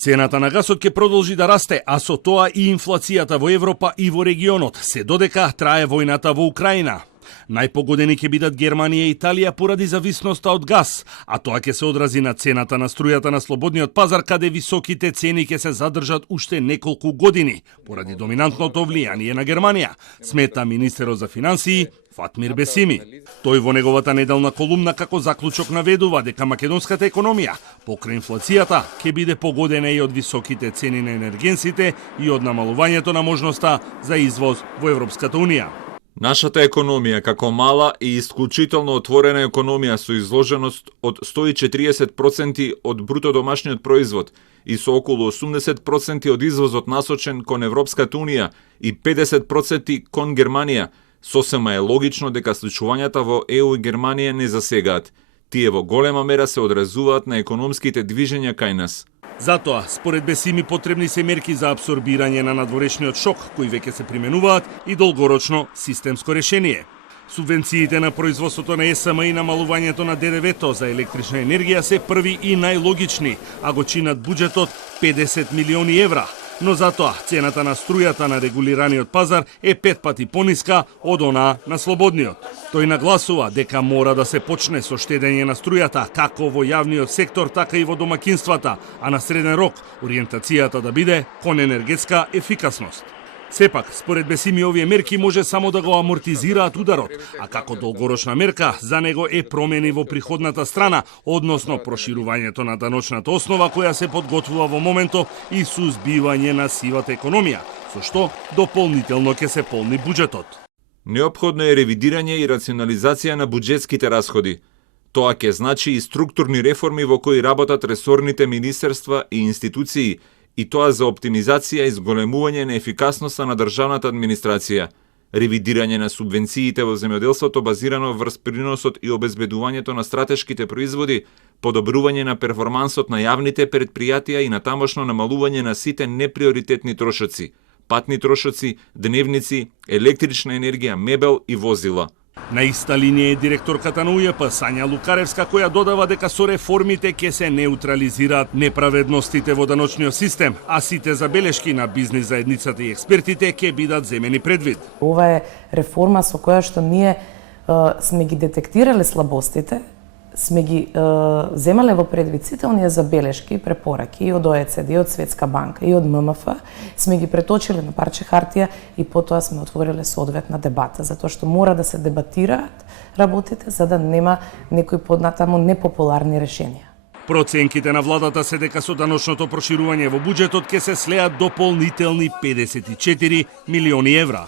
Цената на гасот ќе продолжи да расте, а со тоа и инфлацијата во Европа и во регионот, се додека трае војната во Украина. Најпогодени ќе бидат Германија и Италија поради зависноста од газ, а тоа ќе се одрази на цената на струјата на слободниот пазар, каде високите цени ќе се задржат уште неколку години, поради доминантното влијание на Германија, смета министерот за финансии Фатмир Бесими. Тој во неговата неделна колумна како заклучок наведува дека македонската економија, покрај инфлацијата, ќе биде погодена и од високите цени на енергенсите и од намалувањето на можноста за извоз во Европската Унија. Нашата економија, како мала и исклучително отворена економија со изложеност од 140% од бруто домашниот производ и со околу 80% од извозот насочен кон Европската Унија и 50% кон Германија, сосема е логично дека случувањата во ЕУ и Германија не засегаат. Тие во голема мера се одразуваат на економските движења кај нас. Затоа, според Бесими, потребни се мерки за абсорбирање на надворешниот шок, кои веќе се применуваат, и долгорочно системско решение. Субвенциите на производството на ЕСМ и намалувањето на ДДВ-то за електрична енергија се први и најлогични, а го чинат буџетот 50 милиони евра. Но затоа цената на струјата на регулираниот пазар е 5 пати пониска од онаа на слободниот. Тој нагласува дека мора да се почне со штедење на струјата како во јавниот сектор, така и во домакинствата, а на среден рок ориентацијата да биде кон енергетска ефикасност. Сепак, според Бесими, овие мерки може само да го амортизираат ударот, а како долгорочна мерка за него е промени во приходната страна, односно проширувањето на даночната основа која се подготвува во моментот и сузбивање на сивата економија, со што дополнително ќе се полни буџетот. Неопходно е ревидирање и рационализација на буџетските расходи. Тоа ќе значи и структурни реформи во кои работат ресорните министерства и институции, и тоа за оптимизација и зголемување на ефикасноста на државната администрација, ревидирање на субвенциите во земјоделството базирано врз приносот и обезбедувањето на стратешките производи, подобрување на перформансот на јавните предпријатија и натамошно намалување на сите неприоритетни трошоци, патни трошоци, дневници, електрична енергија, мебел и возила. На иста линија е директорката на УЈП Сања Лукаревска, која додава дека со реформите ќе се неутрализираат неправедностите во даночниот систем, а сите забелешки на бизнис заедницата и експертите ќе бидат земени предвид. Ова е реформа со која што ние сме ги детектирале слабостите, сме ги земале во предвид сите оние забелешки и препораки и од ОЕЦД, и од Светска банка, и од ММФ, сме ги преточиле на парче хартија и потоа сме отвориле соодветна дебата, затоа што мора да се дебатираат работите за да нема некои поднатаму непопуларни решенија. Проценките на владата се дека со даночното проширување во буџетот ќе се слеат дополнителни 54 милиони евра.